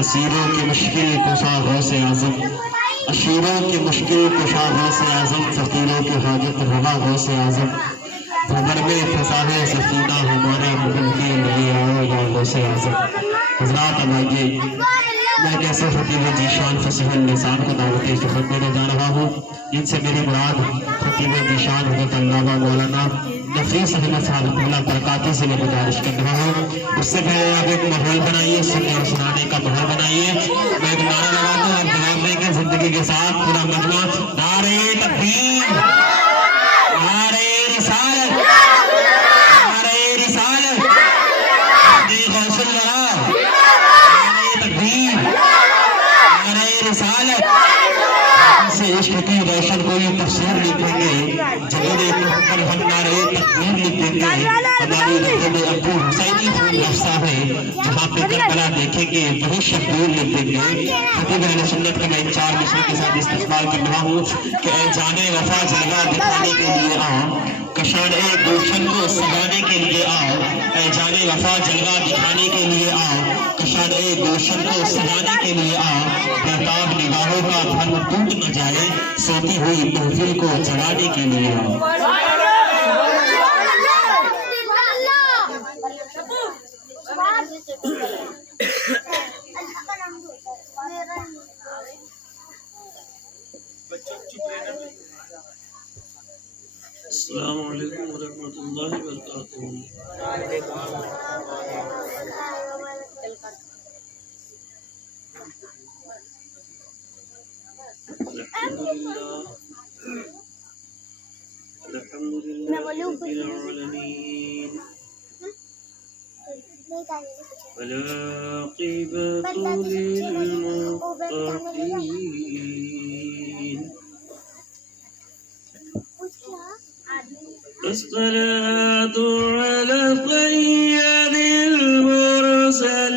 اسیروں کی مشکل کشا غوث اعظم، اسیروں کی مشکل کشا غوث اعظم، فقیروں کی حاجت روا غوث اعظم، بھور میں پھنسا ہے سفینہ ہمارے مغل کے لیے آؤ یا غوث اعظم۔ حضرات اب آئیے، میں ایک ایسے خطیب ذیشان فصیح اللسان کو دعوت خدمت دینے جا رہا ہوں جن سے میری مراد خطیب ذیشان حضرت علامہ مولانا نفیس احمد صاحب اللہ برکاتی سے میں گزارش کر رہا ہوں۔ اس سے پہلے آپ ایک ماحول بنائیے، سننے اور سنانے کا ماحول بنائیے۔ میں ایک نعرہ لگاتا ہوں، آپ جواب دیں گے زندگی کے ساتھ پورا مجمع، نعرہ تکبیر، نعرہ رسالت، نعرہ رسالت، صدیق غوث اللہ، نعرہ تکبیر، نعرہ رسالت۔ سے عشق کی روشن کوئی تفسیر لکھیں گے، جنور محمد ہم نعرہ تکبیر لکھیں گے۔ ہماری رحم ابو حسینی خون رفسا ہے، جہاں پہ کربلا دیکھیں گے وہی شبیر لکھیں گے۔ خطیب اہل سنت کا میں ان چار مصروں کے ساتھ استقبال کر رہا ہوں کہ اے جانے وفا جلوہ دکھانے کے لیے آؤ، کشان گلشن کو سجانے کے لیے آؤ، اے جانے وفا جلوہ دکھانے کے لیے آؤ، کشان گلشن کو سجانے کے لیے آؤ، بہتاب نگاہوں کا بھرم ٹوٹ نہ جائے، سوتی ہوئی محفل کو چڑھانے کے لیے آؤ۔ السلام علیکم ورحمۃ اللہ وبرکاتہ۔ الحمد للہ رب العالمین، والعاقبۃ للمتقین، الصلاة على سيد المرسلين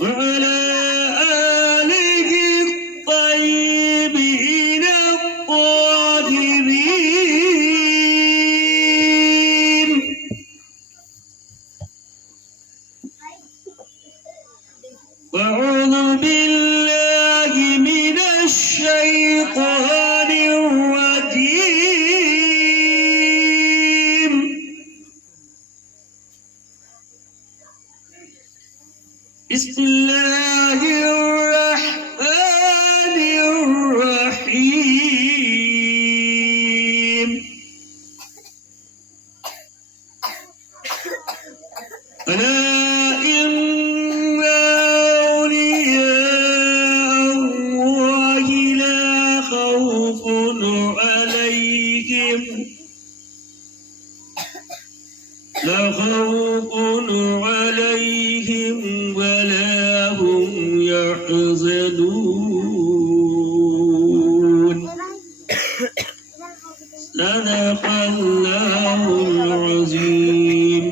وعلى آله الطيبين الطاهرين، وأعوذ بالله من الشيطان الرجيم، بسم الله الرحمن الرحيم، ألا إن أولياء الله لا خوف عليهم ولا هم يحزنون، صدق الله العظيم۔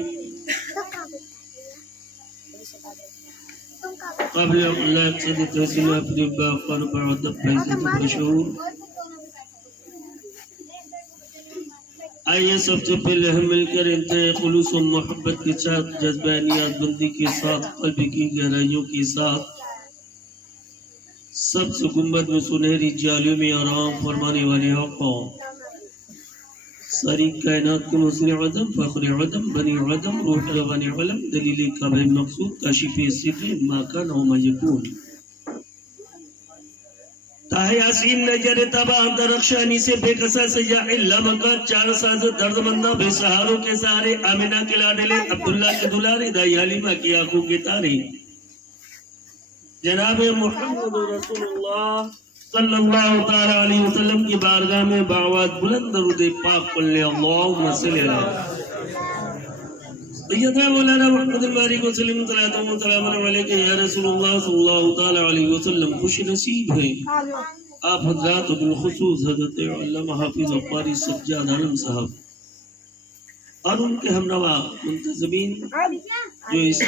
قبل اخلاق سے تحصیل اپنی باقر بعدب فیضت بشور، آئیے سب سے پہلے ہم مل کر انتہائی خلوص و محبت کے ساتھ، جذبہ نیت بندی کے ساتھ، قلب کی گہرائیوں کے ساتھ، سب سے گنبد میں سنہری جالیوں میں آرام فرمانے والے آقا، ساری کائنات کے مصر عدم، فخر عدم، بنی عدم، روح روان علم، دلیل قابل مقصود، کاشف سر ما کان و ما یکون، تاہ یاسین نجر تباہ درخشانی سے بے قصہ سجا اللہ مکان، چار ساز درد مندہ بے سہاروں کے سہارے، آمنہ کے لاڈلے، عبداللہ کے دلارے، دائی حلیمہ کی آنکھوں کے تارے، جناب محمد رسول اللہ صلی اللہ تعالیٰ علیہ وسلم کی بارگاہ میں باعث بلند درود پاک پڑھنے، اللہم صلی اللہ سیدنا مولانا محمد الباری کو سلیم سلام علیکہ یا رسول اللہ صلی اللہ تعالیٰ علیہ وسلم۔ خوش نصیب ہے آپ حضرات بالخصوص حضرت علامہ حافظ و قاری سجاد عالم صاحب اور ان کے ہمنوا منتظمین جو اس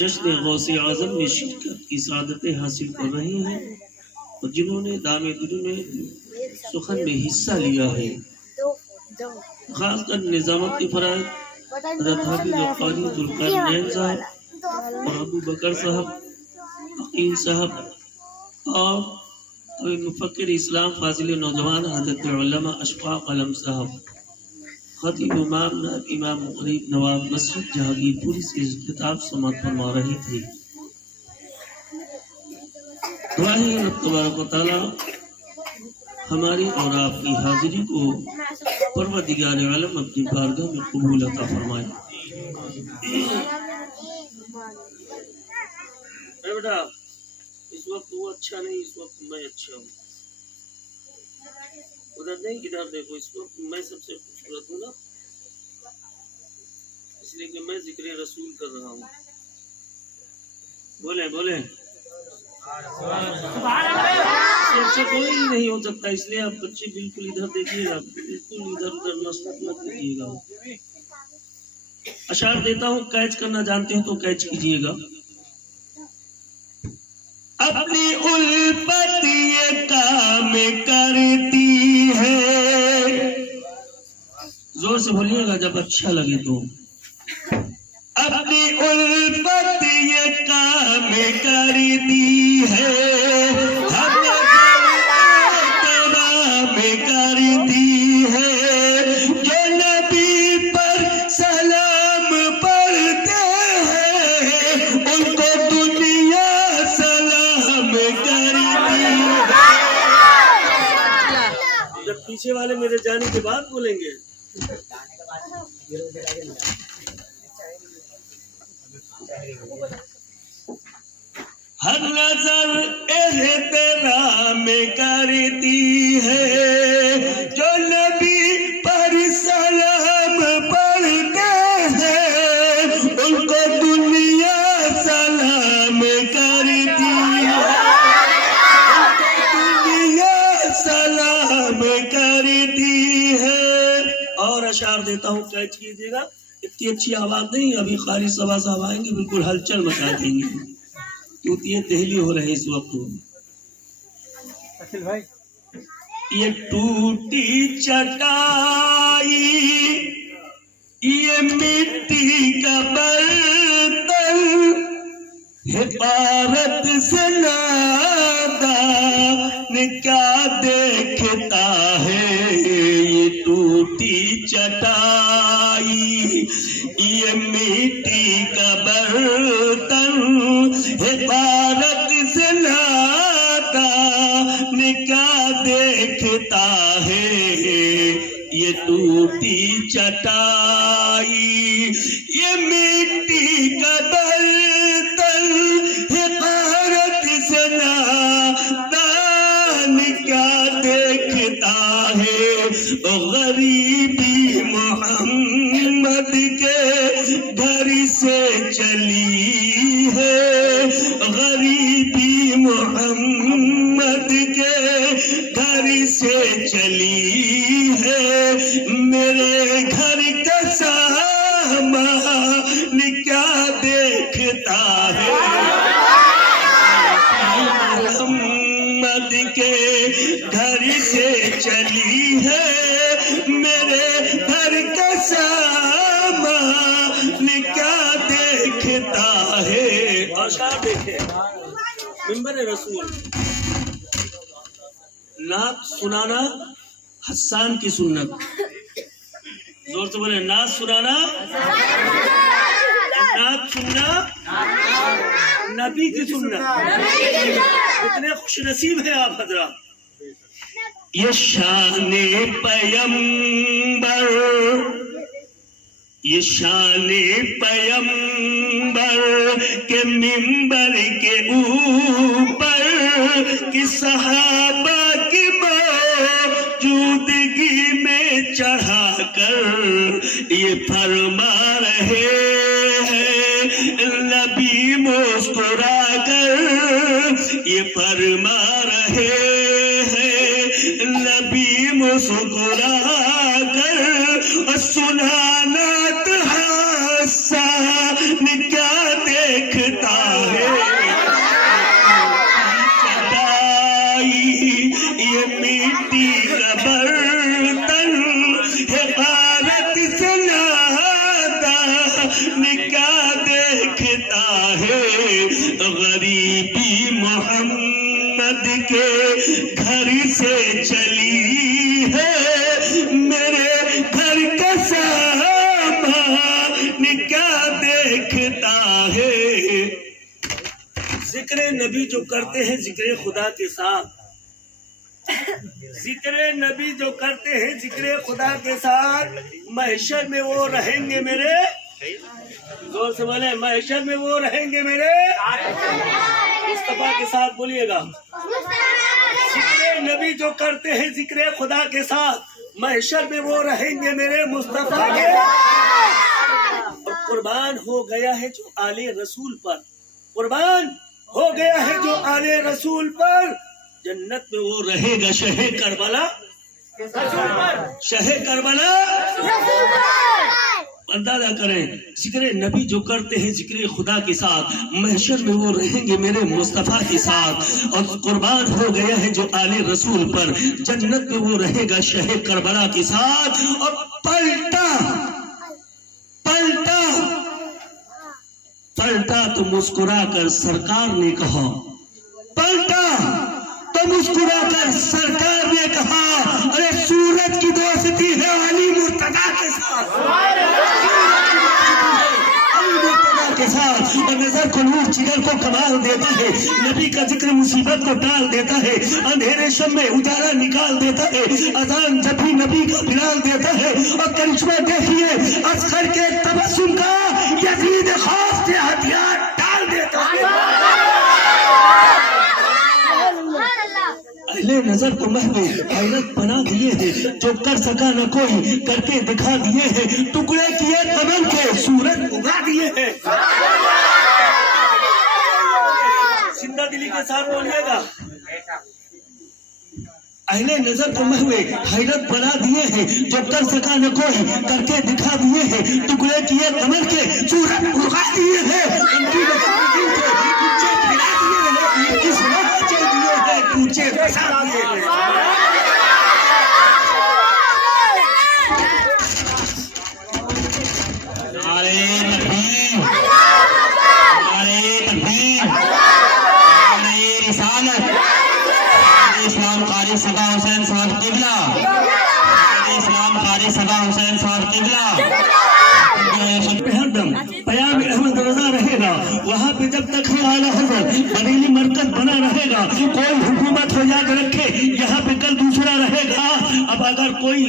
جشن غوث اعظم میں شرکت کی سعادتیں حاصل کر رہے ہیں اور جنہوں نے دام دل میں سخن میں حصہ لیا ہے، خاص کر نظامت کی فرائض حضرت حافظ القاری ذوالقرنین صاحب اور ابو بکر صاحب عقیل صاحب اور مفکر اسلام فاضل نوجوان حضرت علامہ اشفاق علم صاحب خطیب امام نائب امام مغرب نواب مسجد جہانگیر پوری سے خطاب سماعت فرما رہی تھی۔ دعا ہے رب تبارک و تعالی ہماری اور آپ کی حاضری کو پروردگار عالم اپنی بارگاہ میں قبول عطا فرمائے۔ بیٹا اس وقت وہ اچھا نہیں، اس وقت میں اچھا ہوں۔ ادھر نہیں ادھر دیکھو، اس وقت میں سب سے خوبصورت ہوں نا، اس لیے کہ میں ذکر رسول کر رہا ہوں۔ بولیں بولیں اچھا کوئی نہیں ہو سکتا، اس لیے آپ بچے بالکل ادھر دیکھیے گا، بالکل ادھر ادھر مسلط مت کیجیے گا۔ اشعار دیتا ہوں، کیچ کرنا جانتے ہو تو کیچ کیجیے گا۔ اپنی الفت یہ کام کرتی ہے، زور سے بولیے گا جب اچھا لگے تو۔ اپنی الفت یہ کام کرتی ہے، ہمیں احترام کرتی ہے، جو نبی پر سلام پڑھتے ہیں ان کو دنیا سلام کرتی ہے۔ جب پیچھے والے میرے جانے کے بعد بولیں گے ہر نظر احترام کرتی ہے، جو نبی پر سلام پڑھتے ہیں ان کو دنیا سلام کرتی ہے، دنیا سلام کرتی ہے۔ اور اشعار دیتا ہوں، کیچ کیجیے گا۔ اتنی اچھی آواز نہیں، ابھی قاری صبا صاحب آئیں گے بالکل ہلچل مچا دیں گے، کیونکہ یہ دہلی ہو رہے اس وقت۔ یہ ٹوٹی چٹائی، یہ مٹی کا برتن، حقارت سے نادان کیا دیکھتا ہے، یہ ٹوٹی چٹائی، یہ مٹی کا برتن، حقارت سے نادان کیا دیکھتا ہے، یہ ٹوٹی چٹائی، یہ مٹی کا برتن، حقارت سے نادان کیا دیکھتا ہے۔ غریبی محمد کے گھر سے چلی ہے، غریبی محمد کے گھر سے چلی ہے، میرے گھر کا سامان کیا دیکھتا ہے، محمد کے گھر سے چلی ہے، میرے گھر کا سامان کیا دیکھتا ہے۔ اشعار دیکھیں، منبر رسول، نعت سنانا حسان کی سنت، زور سے بولے، نعت سنانا، نعت سننا نبی کی سنت۔ اتنے خوش نصیب ہیں آپ حضرات۔ یہ شان پیمبر، یہ شان پیمبر کے منبر کے اوپر کہ صحابہ کی موجودگی میں چڑھا کر یہ فرما رہے ہیں، نبی مسکرا کر یہ فرما رہے ہیں، نبی مسکرا کر سنانا حسان کیا دیکھتا ہے، چٹائی یہ مٹی کا برتن، ذکر نبی جو کرتے ہیں ذکر خدا کے ساتھ، ذکر نبی جو کرتے ہیں ذکر خدا کے ساتھ، محشر میں وہ رہیں گے میرے، زور سے بولے، محشر میں وہ رہیں گے میرے مصطفیٰ کے ساتھ، بولیے گا، ذکر نبی جو کرتے ہیں ذکر خدا کے ساتھ، محشر میں وہ رہیں گے میرے مصطفیٰ کے، اور قربان ہو گیا ہے جو آل رسول پر، قربان ہو گیا ہے جو آل رسول پر، جنت میں وہ رہے گا شہ کربلا، شہ کربلا، اندازہ کریں، ذکر نبی جو کرتے ہیں ذکر خدا کے ساتھ، محشر میں وہ رہیں گے میرے مصطفیٰ کے ساتھ، اور قربان ہو گیا ہے جو آل رسول پر، جنت میں وہ رہے گا شہ کربلا کے ساتھ، اور پلٹا تو مسکرا کر سرکار نے کہا، پلٹا تو مسکرا کر سرکار نے کہا، ارے سورج کی دوستی ہے علی مرتضیٰ کے ساتھ، کے ساتھ، اور نظر کو نور جگر کو کمال دیتا ہے، نبی کا ذکر مصیبت کو ٹال دیتا ہے، اندھیرے شب میں اجالا نکال دیتا ہے، اذان جب بھی نبی کا بلال دیتا ہے، اور کرشمہ دیکھیے اصغر کے تبسم کا، یزید خوف سے ہتھیار ڈال دیتا ہے، اہل نظر کو محو حیرت بنا دیے ہیں، جو کر سکا نہ کوئی کر کے دکھا دیے ہیں، ٹکڑے کیے قمر کے سورج اگا دیے ہیں، زندہ دلی کے ساتھ بولیے گا، اہل نظر کو محو حیرت بنا دیے ہیں، جو کر سکا نہ کوئی کر کے دکھا دیے ہیں، ٹکڑے کیے قمر کے سورج اگا دیے ہیں، ان کی پوچھے پھنسا دیے ہیں، نعرہ تکبیر، نعرہ تکبیر، نعرہ رسالت، اسلام قاری صدا حسین صاحب قبلہ، اسلام قاری صدا حسین صاحب قبلہ، ہر دم پیام احمد رضا رہے گا، وہاں پہ جب تک ہے اعلیٰ حضرت بریلی مرکز بنا رہے گا، کوئی حکومت ہو یاد رکھے یہاں پہ کل دوسرا رہے گا، اب اگر کوئی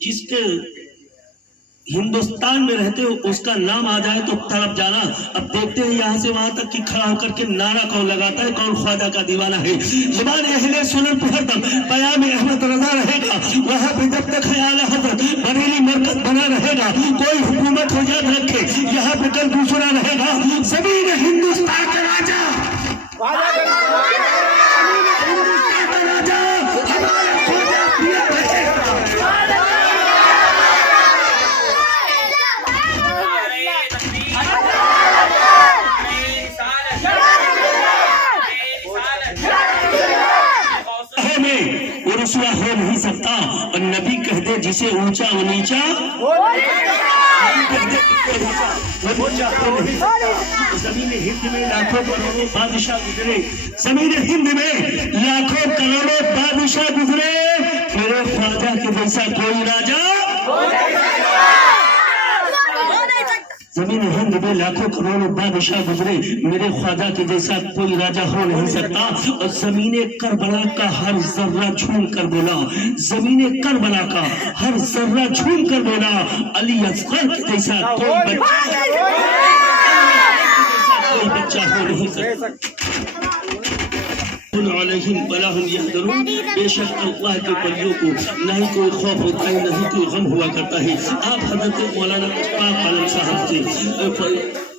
جس کے ہندوستان میں رہتے ہو اس کا نام آ جائے تو طرف جانا، اب دیکھتے ہیں یہاں سے وہاں تک کی کھڑا ہو کر کے نعرہ کون لگاتا ہے، کون خواجہ کا دیوانہ ہے، زبان اہل سنن پہ ہر دم پیام احمد رضا رہے گا، وہاں پہ جب تک ہے اعلیٰ حضرت بریلی مرکز بنا رہے گا، کوئی حکومت ہو یاد رکھے یہاں پہ کل دوسرا رہے گا، زمین ہندوستان کا راجہ، رسوا ہو نہیں سکتا، اور نبی کہہ دے جسے اونچا و نیچا زمین ہند میں لاکھوں کروڑوں بادشاہ گزرے، زمین ہند میں لاکھوں کروڑوں بادشاہ گزرے، میرے خواجہ کے جیسا کوئی راجہ، زمین ہند میں لاکھوں کروڑوں بادشاہ گزرے، میرے خواجہ کے جیسا کوئی راجہ ہو نہیں سکتا، اور زمین کربلا کا ہر ذرہ جھوم کر بولا، زمین کربلا کا ہر ذرہ جھوم کر بولا، علی اصغر کے جیسا کوئی بچہ ہو نہیں سکتا، علیہم ولا هم یحزنون، بے شک اللہ کے پریوں کو نہ ہی کوئی خوف ہوتا ہے نہ ہی کوئی غم ہوا کرتا ہے۔ آپ حضرت مولانا اشفاق عالم صاحب سے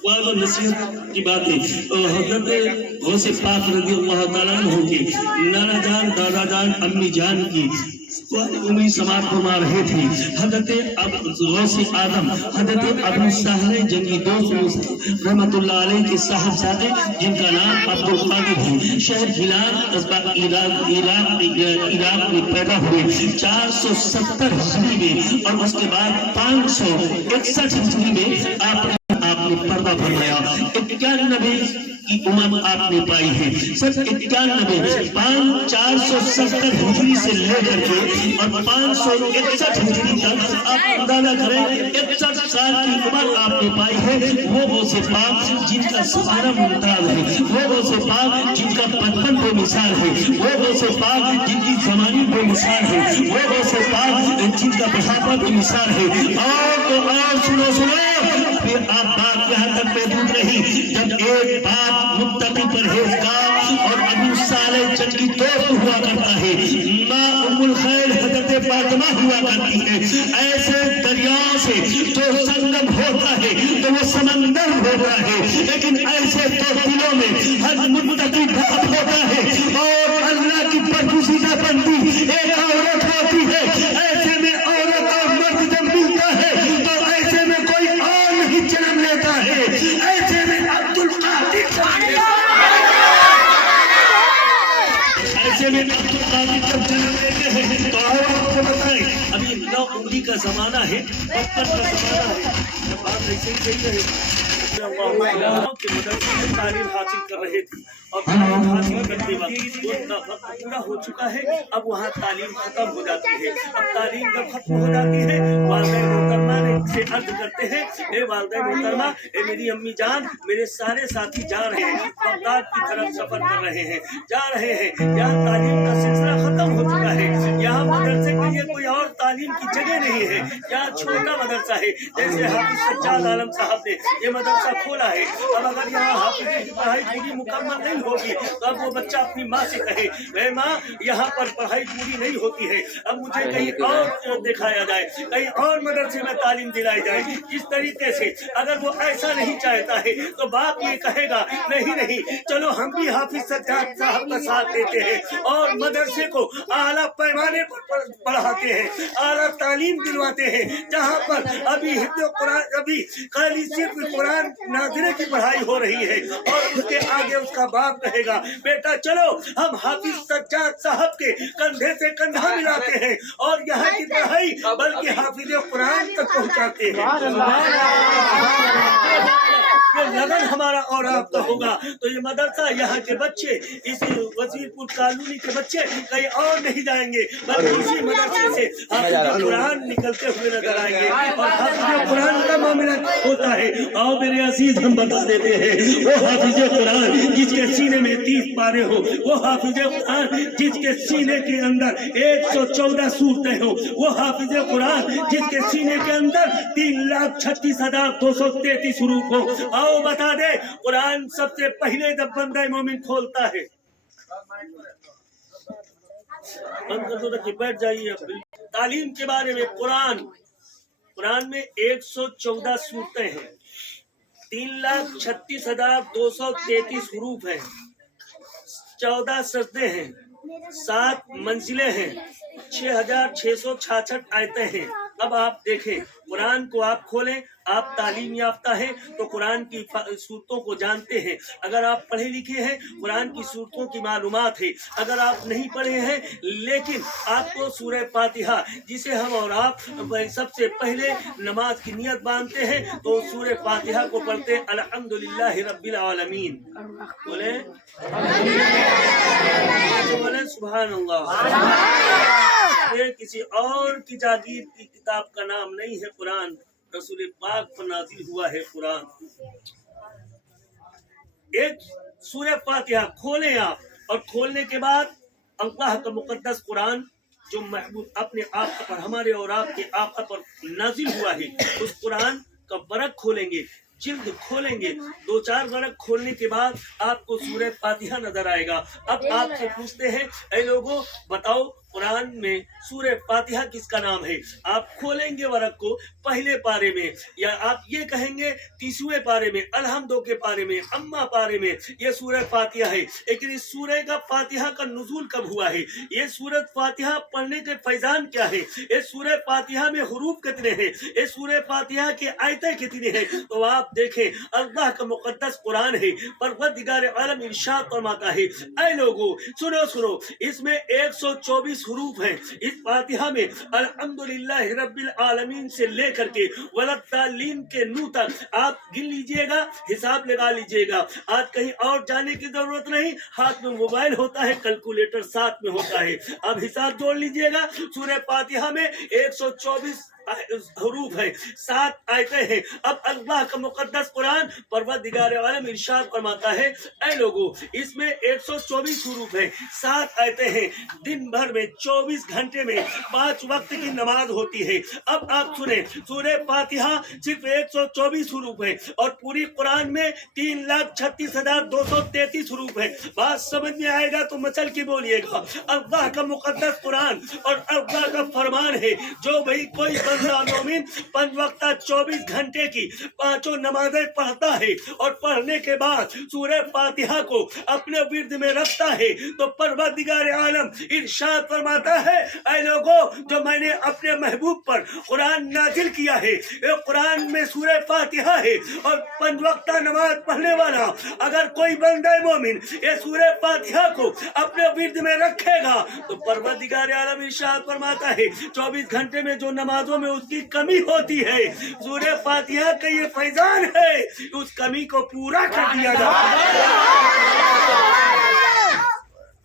واضح نصیحت کی باتیں، حضرت غوث پاک رضی اللہ تعالیٰ عنہ کی نانا جان دادا جان امی جان کی عمری سماعت فرما رہے تھے، حضرت غوث آدم حضرت ابو سہل جنگی دوست رحمت اللہ علیہ کے صاحبزادے جن کا نام عبد القادر ہے، شہر ہلال قصبہ عراق میں پیدا ہوئے 470 ہجری میں، اور اس کے بعد 561 ہجری میں آپ نے پردہ فرمایا 91 کی عمر آپ نے پائی ہے. سر 91 470 ہجری سے لے کر کے اور 561 ہجری تک آپ اندازہ کریں 61 سال کی عمر آپ نے پائی ہے. وہ سے پاک جن کا زمانہ ممتاز ہے، وہ سے پاک جن کا بچپن بے مثال ہے، وہ سے پاک جن کی زمانی بے مثال ہے، وہ سے پاک جن کا بڑھاپا بے مثال ہے. اور تو اور سنو پھر آپ بات یہاں تک محدود رہی جب ایک بات متقی پرہیزگار اور ابو صالح جنگی دوست ہوا کرتا ہے، ماں ام الخیر حضرت فاطمہ ہوا کرتی ہے. ایسے دریاؤں سے جو سنگم ہوتا ہے تو وہ سمندر ہوتا ہے، لیکن ایسے تو دلوں میں ہر متقی بات ہوتا ہے اور اللہ کی برگزیدہ بندی ایک عورت ہوتی ہے. ایسے میں عورت اور مرد جب ملتا ہے تو ایسے میں کوئی اور نہیں جنم لیتا ہے. ایسے میں عبد القادر ایسے میں عبد القادر جب جنم لیتے ہیں تو آپ کو بتائیں ابھی 9 عمری کا زمانہ ہے، 55 کا زمانہ ہے. بات ایسے ہی صحیح رہے کہ مدرسے میں تعلیم حاصل کر رہے تھے اور تعلیم حاصل کرتے وقت ان کا وقت پورا ہو چکا ہے. اب وہاں تعلیم ختم ہو جاتی ہے. اب تعلیم جب ختم ہو جاتی ہے والدہ محترمہ سے عرض کرتے ہیں اے والدہ محترمہ، اے میری امی جان، میرے سارے ساتھی جا رہے ہیں، بغداد کی طرف سفر کر رہے ہیں، جا رہے ہیں. یہاں تعلیم کا سلسلہ ختم ہو چکا ہے. یہاں مدرسے کے لیے کوئی اور تعلیم کی جگہ نہیں ہے. یہاں چھوٹا مدرسہ ہے. جیسے حافظ سجاد عالم صاحب نے یہ مدرسہ کھولا ہے. اب اگر یہاں حافظ کی پڑھائی پوری مکمل نہیں ہوگی تو اب وہ بچہ اپنی ماں سے کہے اے ماں یہاں پر پڑھائی پوری نہیں ہوتی ہے، اب مجھے کہیں اور دکھایا جائے، کہیں اور مدرسے میں تعلیم دلائی جائے. اس طریقے سے اگر وہ ایسا نہیں چاہتا ہے تو باپ یہ کہے گا نہیں چلو ہم بھی حافظ سجاد صاحب کا ساتھ دیتے ہیں اور مدرسے کو اعلیٰ پیمانے پر پڑھاتے ہیں، اعلیٰ تعلیم دلواتے ہیں. جہاں پر ابھی حفظ قرآن ابھی خالی صرف قرآن ناظرے کی پڑھائی ہو رہی ہے اور اس کے آگے اس کا باپ کہے گا بیٹا چلو ہم حافظ سجاد صاحب کے کندھے سے کندھا ملاتے ہیں اور یہاں کی پڑھائی بلکہ حافظ قرآن تک پہنچاتے ہیں. یہ لگن ہمارا اور آپ کا ہوگا تو یہ مدرسہ یہاں کے بچے اس وزیر پور کالونی کے بچے کہیں اور نہیں جائیں گے بلکہ اسی مدرسے سے حافظ قرآن نکلتے ہوئے نظر آئیں گے اور حافظ قرآن کا معاملہ ہوتا ہے. اور میرے عزیز ہم بتا دیتے ہیں وہ حافظ قرآن جس کے سینے میں 30 پارے ہو، وہ حافظ قرآن جس کے سینے کے اندر 114 سورتیں ہو، وہ حافظ قرآن جس کے سینے کے اندر 3,36,233 حروف ہو. آؤ بتا دے قرآن سب سے پہلے جب بندہ مومن کھولتا ہے بند کر دو تاکہ بیٹھ جائیے. تعلیم کے بارے میں قرآن میں 114 سورتیں ہیں، 3,36,233 حروف ہیں، 14 سجدے ہیں، 7 منزلیں ہیں، 6,666 آیتیں ہیں. اب آپ دیکھیں قرآن کو آپ کھولیں، آپ تعلیم یافتہ ہیں تو قرآن کی صورتوں کو جانتے ہیں. اگر آپ پڑھے لکھے ہیں قرآن کی صورتوں کی معلومات ہے. اگر آپ نہیں پڑھے ہیں لیکن آپ کو سورہ فاتحہ جسے ہم اور آپ سب سے پہلے نماز کی نیت باندھتے ہیں تو سورہ فاتحہ کو پڑھتے الحمدللہ رب العالمین. بولیں سبحان اللہ. یہ کسی اور کی جاگیر کی کتاب کا نام نہیں ہے. قرآن رسول پاک پر نازل ہوا ہے. قرآن ایک سورہ فاتحہ کھولیں آپ اور کھولنے کے بعد اللہ کا مقدس قرآن جو محبوب اپنے آقا پر ہمارے اور آپ کے آقا پر نازل ہوا ہے اس قرآن کا ورق کھولیں گے، جلد کھولیں گے. 2-4 ورق کھولنے کے بعد آپ کو سورہ فاتحہ نظر آئے گا. اب آپ سے پوچھتے ہیں اے لوگوں بتاؤ قرآن میں سورہ فاتحہ کس کا نام ہے؟ آپ کھولیں گے ورق کو پہلے پارے میں یا آپ یہ کہیں گے 30ویں پارے میں، الحمدو کے پارے میں، اما پارے میں یہ سورہ فاتحہ ہے. لیکن اس سورہ کا فاتحہ کا نزول کب ہوا ہے؟ یہ سورۃ فاتحہ پڑھنے کے فیضان کیا ہے؟ اس سورہ فاتحہ میں حروف کتنے ہیں؟ اس سورہ فاتحہ کی آیتیں کتنی ہیں؟ تو آپ دیکھیں اللہ کا مقدس قرآن ہے. پروردگار عالم ارشاد فرماتا ہے اے لوگوں سنو اس میں 124 حروف हैं इस फातिहा में। अल्हम्दुलिल्लाह रब्बिल आलमीन से लेकर के वलद्दालीन के नू तक आप गिन लीजिएगा, हिसाब लगा लीजिएगा। आज कहीं और जाने की जरूरत नहीं, हाथ में मोबाइल होता है, कैलकुलेटर साथ में होता है। अब हिसाब जोड़ लीजिएगा। सूरह फातिहा में 124 हरूफ है, 7 आयतें हैं। अब अल्लाह का मुकद्दस कुरान परवरदिगार आलम इरशाद फरमाता है, ऐ लोगों, इसमें 124 हरूफ है, 7 आयतें हैं। दिन भर में 24 घंटे में 5 वक्त की नमाज होती है। अब आप सुने, सूरह फातिहा सिर्फ 124 हरूफ है और पूरी कुरान में 3,36,233 हरूफ है। बात समझ में आएगा तो मचल के बोलिएगा। अल्लाह का मुकद्दस कुरान और अल्लाह का फरमान है, जो भाई कोई मोमिन 5 वक्त 24 घंटे की 5 नमाजें पढ़ता है और पढ़ने के बाद सूरह फातिहा को अपने विर्द में रखता है, तो परवरदिगार आलम इरशाद फरमाता है, ऐ लोगों, जो मैंने अपने महबूब पर कुरान नाजिल किया है, ये कुरान में सूरह फातिहा है और 5 वक्त नमाज पढ़ने वाला अगर कोई बंदा मोमिन ये सूरह फातिहा को अपने विर्द में रखेगा, तो परवरदिगार आलम इरशाद फरमाता है 24 घंटे में जो नमाजों में उसकी कमी होती है, सूरह फातिहा का ये फैजान है, उस कमी को पूरा कर दिया जाता है।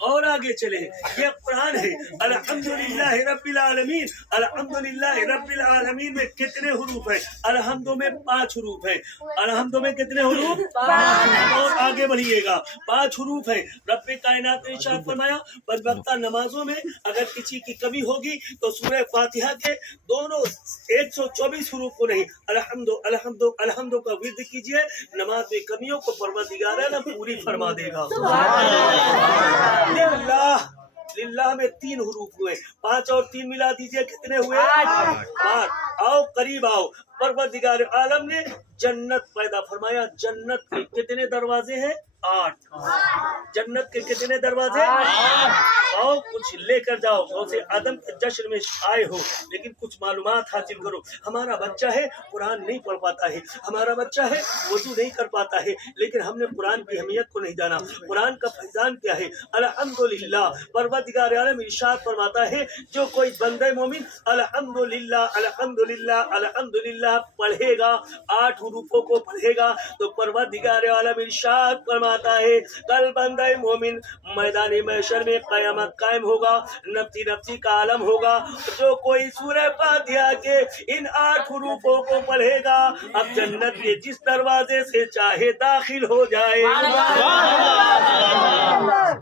और आगे चले, ये कुरान है। अल्हम्दुलिल्लाह रब्बिल आलमीन, अल्हम्दुलिल्लाह रब्बिल आलमीन में कितने हरूफ है? अलहम्दु में 5 हरूफ है। अलहम्दु में कितने हरूफ? 5। और आगे बढ़िएगा, 5 हरूफ है। रब्बे कायनात ने इरशाद फरमाया, बस वक्ता नमाजों में अगर किसी की कमी होगी तो सूरह फातिहा के दोनों 124 हरूफ को नहीं, अलहम्दु अलहम्दु अलहम्दु का विर्द कीजिए, नमाज में कमियों को परवरदिगार ने पूरी फरमा देगा। लिल्लाह में 3 हरूफ हुए, 5 और 3 मिला दीजिए, कितने हुए? 8। आओ करीब आओ, परवरदिगार आलम ने जन्नत पैदा फरमाया। जन्नत के कितने दरवाजे हैं? 8। जन्नत के कितने दरवाजे? 8। आओ कुछ लेकर जाओ, गौसे आदम के जश्न में आए हो, लेकिन कुछ मालूमात हासिल करो। हमारा बच्चा है कुरान नहीं पढ़ पाता है, हमारा बच्चा है वजू नहीं कर पाता है, लेकिन हमने कुरान की अहमियत को नहीं जाना। कुरान का फैजान क्या है? अल्हम्दुलिल्लाह, परवरदिगार आलम इरशाद फरमाता है, जो कोई बंदे मोमिन अल्हम्दुलिल्लाह अल्हम्दुलिल्लाह अल्हम्दुलिल्लाह पढ़ेगा, 8 हरूफों को पढ़ेगा, तो परवरदिगार आलम इरशाद फरमाता है, कल बंदे मोमिन मैदानी महशर में क़यामत कायम होगा, नफ्सी नफ्सी का आलम होगा। जो कोई सूरह फातिहा के इन 8 हरूफों को पढ़ेगा, अब जन्नत के जिस दरवाजे से चाहे दाखिल हो जाए।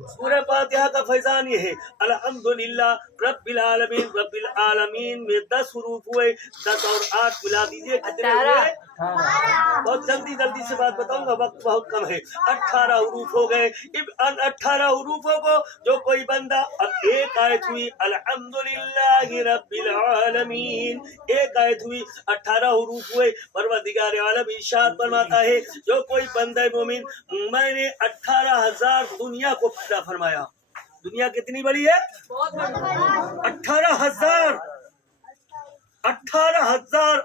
सूरह फातिहा का फैजान ये है, अल्हम्दुलिल्लाह रब्बिल आलमीन। रब्बिल आलमीन में 10 हरूफ हुए, 10 और 8 मिला दीजिए, कितने हुए? बहुत जल्दी से बात बताऊंगा, वक्त बहुत कम है। 18 हरूफ हो गए। इन 18 हरूफों को जो कोई बंदा, अब एक आयत हुई अल्हम्दुलिल्लाहि रब्बिल आलमीन, एक आयत हुई, 18 हरूफ हुए। परवरदिगार आलम इरशाद फरमाता है, जो कोई बंदा मोमिन, मैंने 18,000 दुनिया को पैदा फरमाया। दुनिया कितनी बड़ी है? 18,000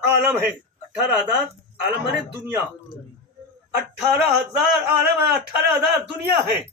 आलम है। 18,000 आलम माने दुनिया, 18,000 आलम है, 18,000 दुनिया है।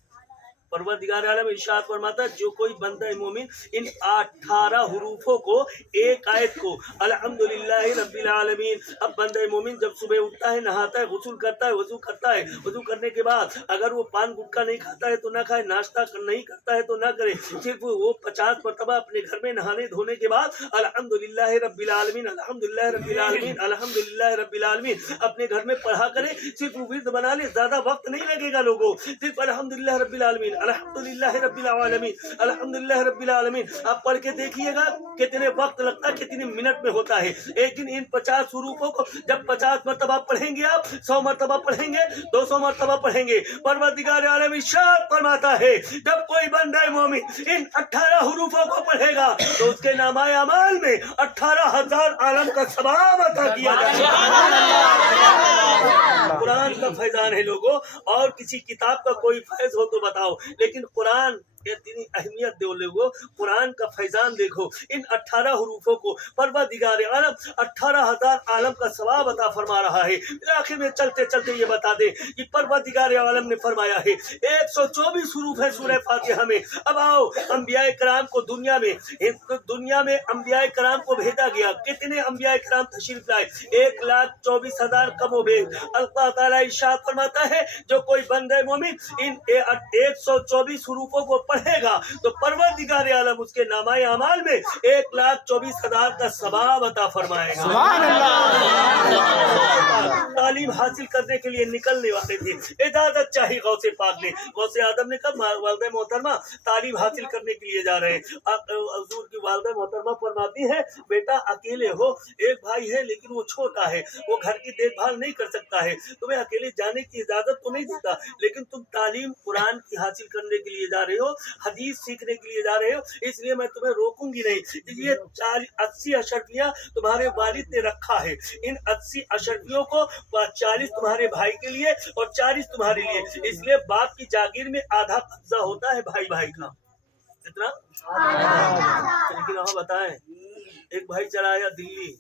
परवरदिगार आलम इरशाद फरमाता है, जो कोई बंदा मोमिन इन 18 हरूफों को, एक आयत को, अल्हम्दुलिल्लाह रब्बिल आलमीन। अब बंदा मोमिन जब सुबह उठता है, नहाता है, गुस्ल करता है, वजू करता है, वजू करने के बाद अगर वो पान गुटखा नहीं खाता है तो ना खाए, नाश्ता नहीं करता है तो ना करे, सिर्फ वो 50 मरतबा अपने घर में नहाने धोने के बाद अल्हम्दुलिल्लाह रब्बिल आलमीन अल्हम्दुलिल्लाह रब्बिल आलमीन अल्हम्दुलिल्लाह रब्बिल आलमीन अपने घर में पढ़ा करे। सिर्फ विर्द बना ले, ज्यादा वक्त नहीं लगेगा लोगों, सिर्फ अल्हम्दुलिल्लाह रब्बिल आलमीन अल्हम्दुलिल्लाह रब्बिल आलमीन अल्हम्दुलिल्लाह रब्बिल आलमीन। आप पढ़ के देखिएगा कितने वक्त लगता है, कितने मिनट में होता है। लेकिन इन 50 हरूफों को जब 50 मरतबा पढ़ेंगे, आप 100 मरतबा पढ़ेंगे, 200 मरतबा पढ़ेंगे, परवरदिगार आलम इरशाद फरमाता है, जब कोई बंदा मोमिन इन 18 हरूफों को पढ़ेगा तो उसके नामाए अमाल में 18,000 आलम का सवाब अता किया जाएगा। कुरान का फैजान है लोगों, और किसी किताब का कोई फैज हो तो बताओ, लेकिन कुरान इतनी अहमियत दो लोगों, कुरान का फैजान देखो, इन 18 हरूफों को परवरदिगार आलम 18,000 आलम का सवाब अता फरमा रहा है। आखिर में चलते चलते ये बता दे कि परवरदिगार आलम ने फरमाया है 124 हरूफ है सूरह फातिहा में। अब आओ, अंबियाए कराम को दुनिया में अंबियाए कराम को भेजा गया। कितने अंबियाए कराम तशरीफ लाए? 1,24,000 कमो बेश। अल्लाह ताला इरशाद फरमाता है जो कोई बंदे मोमिन इन 124 हरूफों को पढ़ेगा तो परवरदिगार आलम उसके नामाए अमाल में 1,24,000 का सवाब अता फरमाएगा। सुभान अल्लाह। तालीम हासिल करने के लिए निकलने वाले थे, इजाजत चाहिए गौसे पाक ने। गौसे आदम ने कहा वालिदा मोहतरमा तालीम हासिल करने के लिए जा रहे हैं। हुजूर की वालिदा मोहतरमा फरमाती है बेटा अकेले हो, एक भाई है लेकिन वो छोटा है, वो घर की देखभाल नहीं कर सकता है, तुम्हें अकेले जाने की इजाजत तो नहीं देता, लेकिन तुम तालीम कुरान की हासिल करने के लिए जा रहे हो, हदीस सीखने के लिए जा रहे हो, इसलिए मैं तुम्हें रोकूंगी नहीं। ये 80 अशरफियाँ तुम्हारे वालिद ने रखा है, इन 80 अशरफियों को 40 तुम्हारे भाई के लिए और 40 तुम्हारे लिए, इसलिए बाप की जागीर में आधा कब्जा होता है भाई भाई का। इतना लेकिन वहाँ बताएं, एक भाई चला आया दिल्ली,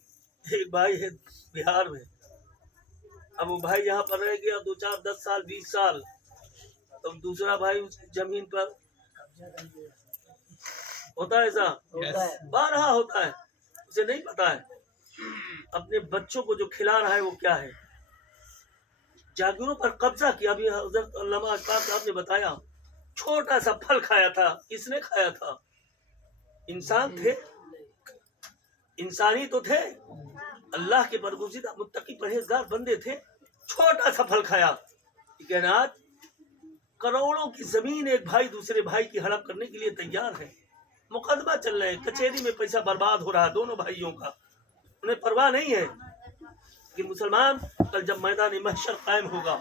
एक भाई है बिहार में। अब वो भाई यहाँ पर रह गया 2, 4, 10 साल 20 साल, तो दूसरा भाई उसकी जमीन पर होता है ऐसा, बारहा होता है, उसे नहीं पता है अपने बच्चों को जो खिला रहा है वो क्या है। जागीरों पर कब्जा किया। अभी हज़रत अल्लामा अशफाक साहब ने बताया छोटा सा फल खाया था, किसने खाया था? इंसान थे, इंसानी तो थे, अल्लाह के बरगुज़ीदा मुत्तकी परहेजगार बंदे थे, छोटा सा फल खाया। कहना करोड़ों की जमीन एक भाई दूसरे भाई की हड़प करने के लिए तैयार है, मुकदमा चल रहे हैं, कचहरी में पैसा बर्बाद हो रहा है दोनों भाइयों का, उन्हें परवाह नहीं है कि मुसलमान कल जब मैदान महशर कायम होगा,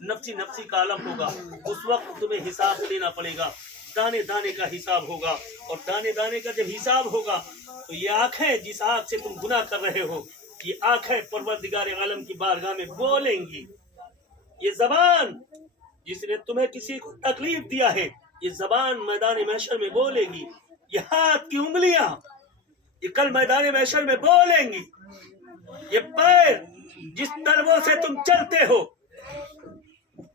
नफ्सी नफ्सी का आलम होगा, उस वक्त तुम्हें हिसाब देना पड़ेगा, दाने दाने का हिसाब होगा। और दाने दाने का जब हिसाब होगा तो ये आंखें जिस आंख से तुम गुनाह कर रहे हो, ये आंखें परवरदिगार आलम की बारगाह में बोलेंगी। ये जबान जिसने तुम्हें किसी को तकलीफ दिया है, ये जबान मैदान महशर में बोलेगी। ये हाथ की उंगलियां ये कल मैदान महशर में बोलेंगी। ये पैर जिस तलवों से तुम चलते हो,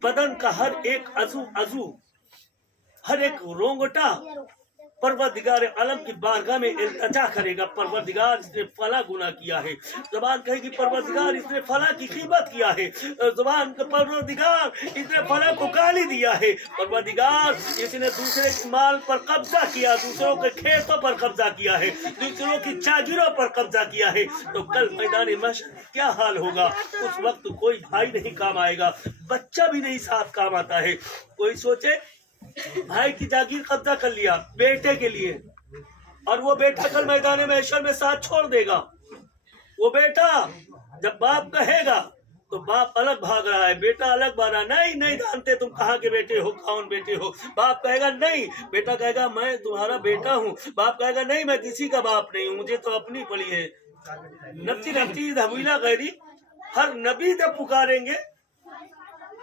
बदन का हर एक अज़ू हर एक रोंगटा परवरदिगार आलम की बारगाह में इल्तिजा करेगा, परवरदिगार इसने फला गुनाह किया है। ज़बान कहेगी परवरदिगार इसने फला की कीमत किया है, ज़बान का परवरदिगार इसने फला को गाली दिया है, परवरदिगार इसने दूसरे के माल पर कब्जा किया, दूसरों के खेतों पर कब्जा किया है, दूसरों की जागीरों पर कब्जा किया है। तो कल मैदान महशर क्या हाल होगा? उस वक्त कोई भाई नहीं काम आएगा, बच्चा भी नहीं साथ काम आता है। कोई सोचे भाई की जागीर कब्जा कर लिया बेटे के लिए, और वो बेटा कल मैदान महशर में साथ छोड़ देगा। वो बेटा जब बाप कहेगा तो बाप अलग भाग रहा है, बेटा अलग भाग रहा है, नहीं नहीं जानते तुम कहाँ के बेटे हो, कौन बेटे हो। बाप कहेगा नहीं, बेटा कहेगा मैं तुम्हारा बेटा हूँ, बाप कहेगा नहीं मैं किसी का बाप नहीं हूँ, मुझे तो अपनी पड़ी है। नफ्सी नफ्सी धमीला गैरी, हर नबी जब पुकारेंगे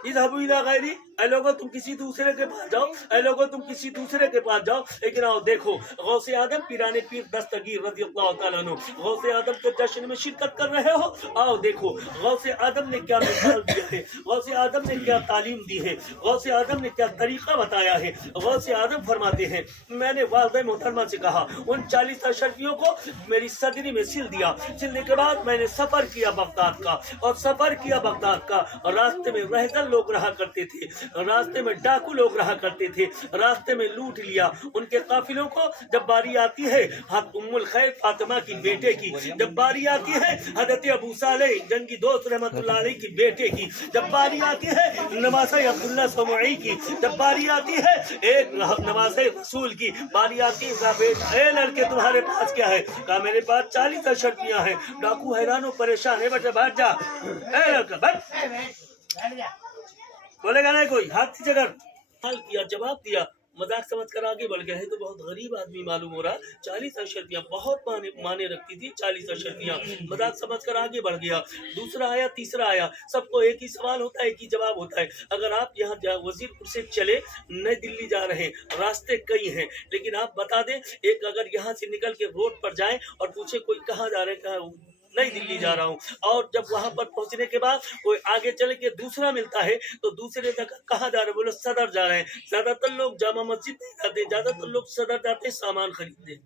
इस हबीला गैरी, ऐ लोगो तुम किसी दूसरे के पास जाओ, ऐ लोगो तुम किसी दूसरे के पास जाओ। लेकिन आओ देखो गौसे आदम पीराने पीर दस्तगीर रज़ियल्लाहु तआला अन्हु गौसे आदम के जश्न में शिरकत कर रहे हो। आओ देखो गौसे आदम ने क्या मिसाल दिया है, गौसे आदम ने क्या तालीम दी है, गौसे आदम ने क्या तरीका बताया है। गौसे आदम फरमाते हैं मैंने वालिदा मोहतरमा से कहा उन 40 अशरफियों को मेरी सदरी में सिल दिया, सिलने के बाद मैंने सफर किया बगदाद का, और सफर किया बगदाद का, और रास्ते में रहज़ल लोग रहा करते थे, रास्ते में डाकू लोग रहा करते थे, रास्ते में लूट लिया उनके काफिलों को। जब बारी आती है उम्मुल खैर फातिमा की बेटे की, जब बारी आती है हजरत अबू सालेह जंगी दोस्त रहमतुल्लाह अलैह की बेटे की, जब बारी आती है नवासे अब्दुल्ला समई की, जब बारी आती है एक नवासे रसूल की, बारी आती है लड़के तुम्हारे पास क्या है? कहा मेरे पास 40 अशरफियां हैं। डाकू हैरान परेशान है, बेटे बैठ जा, बोलेगा नहीं कोई, हाथ की जगह हल किया, जवाब दिया मजाक समझ कर आगे बढ़ गया है तो बहुत गरीब आदमी मालूम हो रहा। 40 अशरफियाँ बहुत माने रखती थी, 40 अशरफियाँ, मजाक समझ कर आगे बढ़ गया। दूसरा आया, तीसरा आया, सबको एक ही सवाल होता है, एक ही जवाब होता है। अगर आप यहाँ वजीरपुर से चले, नई दिल्ली जा रहे हैं, रास्ते कई हैं, लेकिन आप बता दें, एक अगर यहाँ से निकल के रोड पर जाएं और पूछे कोई कहाँ जा रहे हैं, नई दिल्ली जा रहा हूँ, और जब वहां पर पहुंचने के बाद कोई आगे चले के दूसरा मिलता है तो दूसरे तक कहाँ जा रहे हैं, बोले सदर जा रहे हैं। ज्यादातर लोग जामा मस्जिद नहीं जाते, ज्यादातर लोग सदर जाते हैं सामान खरीदने,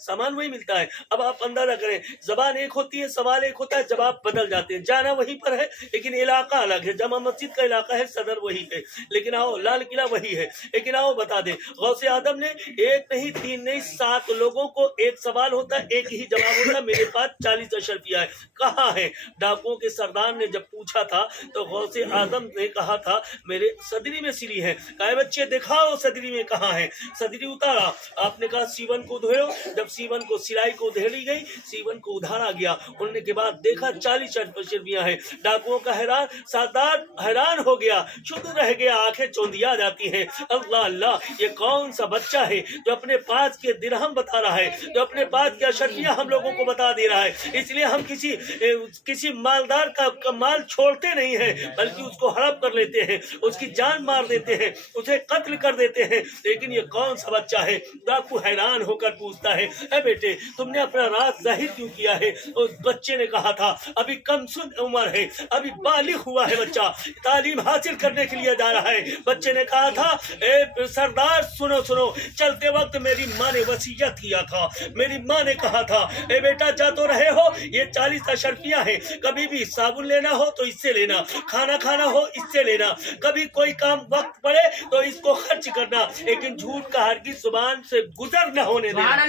सामान वही मिलता है। अब आप अंदाजा करें, जबान एक होती है, सवाल एक होता है, जवाब बदल जाते हैं। जाना वहीं पर है लेकिन इलाका अलग है। जामा मस्जिद का इलाका है, सदर वही है, लेकिन आओ लाल किला वही है। लेकिन आओ बता दें, गौसे आदम ने एक नहीं, 3 नहीं, 7 लोगों को एक सवाल होता है, एक ही जवाब होता है, मेरे पास 40 अशरफिया है, कहाँ है? डाकुओं के सरदार ने जब पूछा था तो गौसे आदम ने कहा था मेरे सदरी में सिरी है। कहा बच्चे दिखाओ सदरी में कहाँ है। सदरी उतारा, आपने कहा सीवन को धोयो। जब सीवन को सिलाई को उधेड़ी गई, सीवन को उधारा गया, उड़ने के बाद देखा 40 अशरफियाँ हैं। डाकुओं का हैरान सरदार हैरान हो गया, शुद्ध रह गया, आंखें चौंधिया जाती हैं। अल्लाह अल्लाह, ये कौन सा बच्चा है जो अपने पास के दिरहम बता रहा है, जो अपने पास के अशरफियाँ हम लोगों को बता दे रहा है। इसलिए हम किसी मालदार का माल छोड़ते नहीं है, बल्कि उसको हड़प कर लेते हैं, उसकी जान मार देते हैं, उसे कत्ल कर देते हैं। लेकिन ये कौन सा बच्चा है? डाकू हैरान होकर पूछता है, ए बेटे, तुमने अपना राज जाहिर क्यों किया है? उस बच्चे ने कहा था अभी कमसुन उम्र है, अभी बालिग हुआ है बच्चा, तालीम हासिल करने के लिए जा रहा है। बच्चे ने कहा था, ए सरदार सुनो सुनो, चलते वक्त मेरी माँ ने वसीयत किया था, मेरी माँ ने कहा था, ए बेटा जा तो रहे हो, ये 40 अशरफियाँ हैं, कभी भी साबुन लेना हो तो इससे लेना, खाना खाना हो इससे लेना, कभी कोई काम वक्त पड़े तो इसको खर्च करना, लेकिन झूठ का हरगिज़ जुबान से गुजर न होने देना।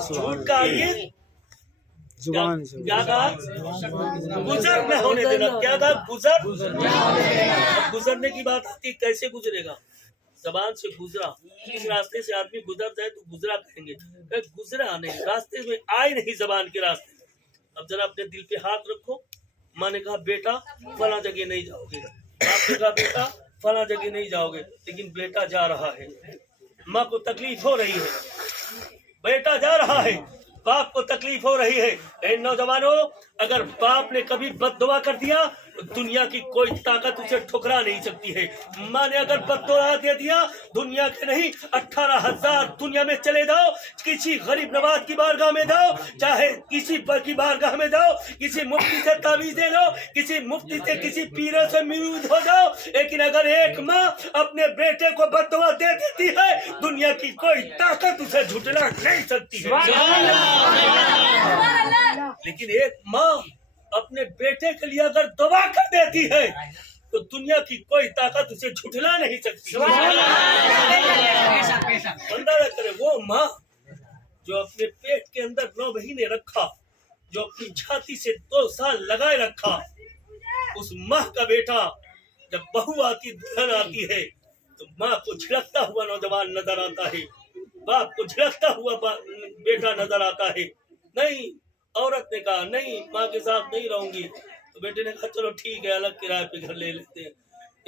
झूठ का हरगिज़ जुबान से क्या कहा? गुजर न होने देना। क्या कहा? गुजरने की बात आती, कैसे गुजरेगा? जबान से गुजरा, इस रास्ते से आदमी गुजर जाए तो गुजरा कहेंगे, गुजरा नहीं, रास्ते में आए नहीं, जबान के रास्ते। अब जरा अपने दिल पे हाथ रखो। माँ ने कहा बेटा फला जगह नहीं जाओगे, बाप ने कहा बेटा फला जगह नहीं जाओगे, लेकिन बेटा जा रहा है, माँ को तकलीफ हो रही है, बेटा जा रहा है, बाप को तकलीफ हो रही है। ए नौजवानों, अगर बाप ने कभी बद्दुआ कर दिया तो दुनिया की कोई ताकत उसे ठुकरा नहीं सकती है। माँ ने अगर बद्दुआ दे दिया, दुनिया के नहीं 18,000 दुनिया में चले जाओ, किसी गरीब नवाज की बारगाह में जाओ, चाहे किसी पर की बारगाह में जाओ, किसी मुफ्ती से तावीज़ लो, किसी मुफ्ती से किसी पीर से मुरीद हो जाओ, लेकिन अगर एक माँ अपने बेटे को बद्दुआ दे देती है, दुनिया की कोई ताकत उसे झुठला नहीं सकती है। लेकिन एक माँ अपने बेटे के लिए अगर दुआ कर देती है तो दुनिया की कोई ताकत उसे झुठला नहीं सकती। अंदाजा करें, वो माँ जो अपने पेट के अंदर 9 महीने रखा, जो अपनी छाती से 2 साल लगाए रखा, उस माँ का बेटा जब बहू आती, दुल्हन आती है, तो माँ को झिड़कता हुआ नौजवान नजर आता है, बाप को झिड़कता हुआ बेटा नजर आता है। नहीं, औरत ने कहा नहीं, माँ के साथ नहीं रहूंगी, तो बेटे ने कहा चलो ठीक है, अलग किराए पे घर ले लेते हैं।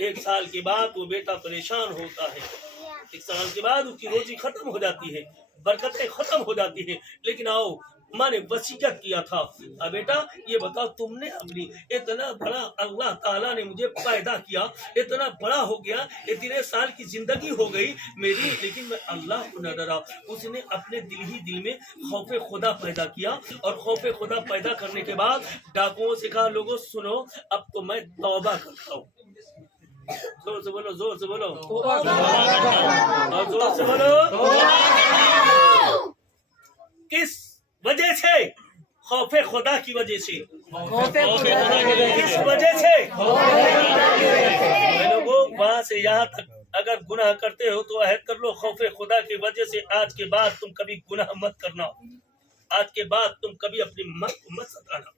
1 साल के बाद वो बेटा परेशान होता है, 1 साल के बाद उसकी रोजी खत्म हो जाती है, बरकतें खत्म हो जाती है। लेकिन आओ, माँ ने वसीयत किया था, बेटा ये बताओ, तुमने अपनी इतना बड़ा, अल्लाह ताला ने मुझे पैदा किया, इतना बड़ा हो गया, इतने साल की जिंदगी हो गई मेरी, लेकिन मैं अल्लाह को न डरा। उसने अपने दिल ही दिल में खौफे खुदा पैदा किया, और खौफे खुदा पैदा करने के बाद डाकुओं से कहा, लोगों सुनो, अब तो मैं तौबा करता हूँ। जोर से बोलो, जोर से बोलो, और जोर से बोलो। किस वजह से? खौफे खुदा की वजह से। किस वजह से? लोगों, वहां से यहाँ तक अगर गुनाह करते हो तो अहद कर लो, खौफे खुदा की वजह से आज के बाद तुम कभी गुनाह मत करना, आज के बाद तुम कभी अपनी माँ को मत सताना,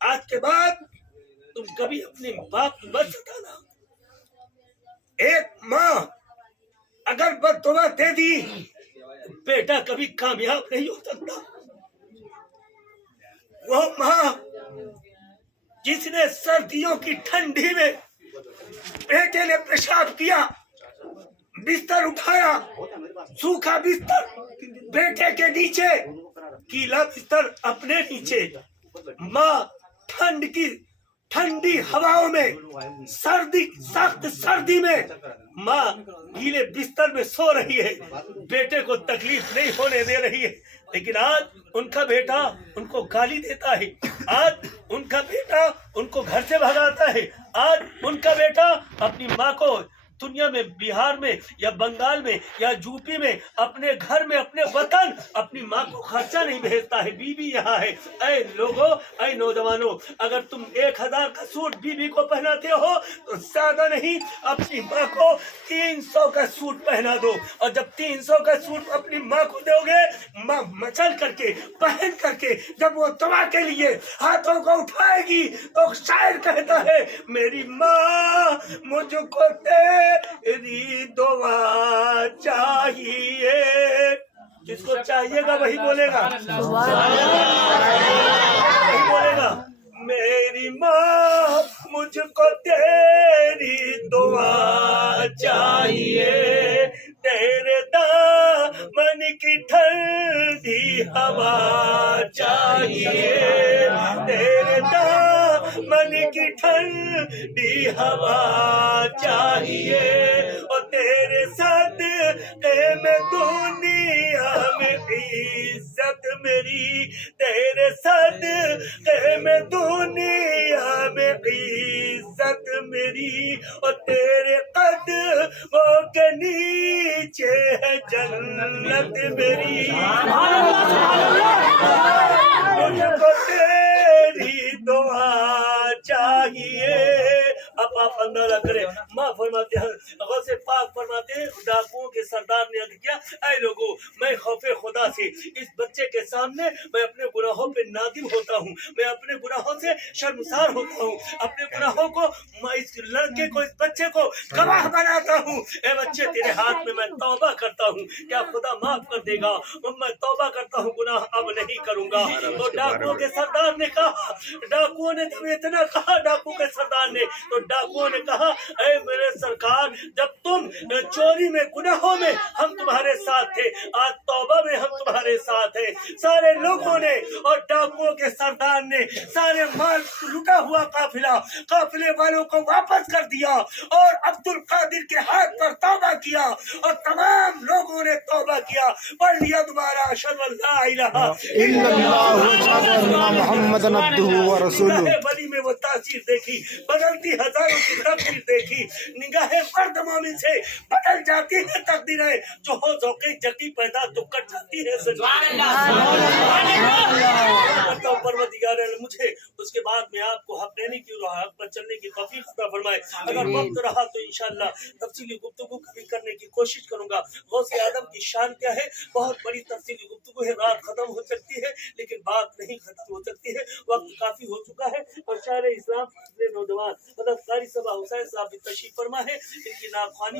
आज के बाद तुम कभी अपने बाप को मत सताना। एक माँ अगर बद्दुआ दे दी, बेटा कभी कामयाब नहीं हो सकता। वो माँ जिसने सर्दियों की ठंडी में बेटे ने पेशाब किया, बिस्तर उठाया, सूखा बिस्तर बेटे के नीचे, गीला बिस्तर अपने नीचे। माँ ठंडी हवाओं में, सख्त सर्दी में माँ गीले बिस्तर में सो रही है, बेटे को तकलीफ नहीं होने दे रही है। लेकिन आज उनका बेटा उनको गाली देता है, आज उनका बेटा उनको घर से भगाता है, आज उनका बेटा अपनी माँ को दुनिया में, बिहार में या बंगाल में या यूपी में, अपने घर में, अपने वतन, अपनी माँ को खर्चा नहीं भेजता है। बीबी यहाँ है। ऐ लोगों, ऐ नौजवानों, अगर तुम 1000 का सूट बीबी को पहनाते हो तो ज्यादा नहीं, अपनी माँ को 300 का सूट पहना दो। और जब 300 का सूट अपनी माँ को दोगे, माँ मचल करके, पहन करके, जब वो दुआ के लिए हाथों को उठाएगी तो शायर कहता है, मेरी माँ मुझको तेरी दुआ चाहिए। जिसको चाहिएगा वही बोलेगा, वही बोलेगा। मेरी माँ मुझको तेरी दुआ चाहिए, तेरे दामन की ठंडी हवा चाहिए, तेरे दामन की ठंडी हवा चाहिए, और तेरे सदक़े में दुनिया में इज्जत मेरी, तेरे सदक़े में दुनिया में इज्जत मेरी, और तेरे कदमों के नीचे है जन्नत मेरी। मुझको तेरी दुआ चाहिए। अब आप अंदाजा करें, माँ फरमाते हैं, गौसे पाक फरमाते हैं, डाकुओं के सरदार ने अर्ज किया, ऐ लोगों, मैं खौफे खुदा से इस बच्चे के सामने मैं अपने गुनाहों पे नादिम होता हूँ, मैं अपने गुनाहों से शर्मसार होता हूँ, अपने गुनाहों को, मैं इस लड़के को, इस बच्चे को गवाह बनाता हूँ। ए बच्चे, तेरे हाथ में मैं तौबा करता हूँ, क्या खुदा माफ कर देगा? मैं तौबा करता हूँ, गुनाह अब नहीं करूंगा। तो डाकुओं के सरदार ने कहा, डाकुओं ने जब इतना कहा, डाकू के सरदार ने, तो डाकुओं ने कहा, ऐ मेरे सरकार, जब तुम चोरी में, गुनाहों में हम तुम्हारे साथ थे, आज तौबा में हम तुम्हारे साथ हैं। सारे लोगों ने और डाकुओं के सरदार ने सारे माल लुटा हुआ काफिले वालों को वापस कर दिया, और अब्दुल कादिर के हाथ पर तौबा किया, और तमाम लोगों ने तौबा किया। पढ़ लिया दोबारा, अशहदु अल्ला इलाहा इल्लल्लाह मुहम्मदन अब्दुहु व रसूलुहु। वली में वो तासीर देखी, बदलती हजारों की तकदीर देखी, निगाहे फर्द मोमिन से बदल जाती है तकदीरें, जो हो ज़ौक़े जकी पैदा तो कट जाती है। परवरदिगार ने मुझे उसके बाद में आपको हक देने की, हक पर चलने की तौफीक अता फरमाए। अगर वक्त रहा तो इंशाअल्लाह तफसीली गुफ्तगू कभी करने की कोशिश करूंगा। गौसे आदम की शान क्या है, बहुत बड़ी तफसीली गुफ्तगू है। रात खत्म हो सकती है लेकिन बात नहीं खत्म हो सकती है, वक्त काफी हो चुका है। और शायर इस्लाम नौजवान हज़रत कारी सबा हुसैन साहब तशरीफ फरमा है, इनकी नाख़्वानी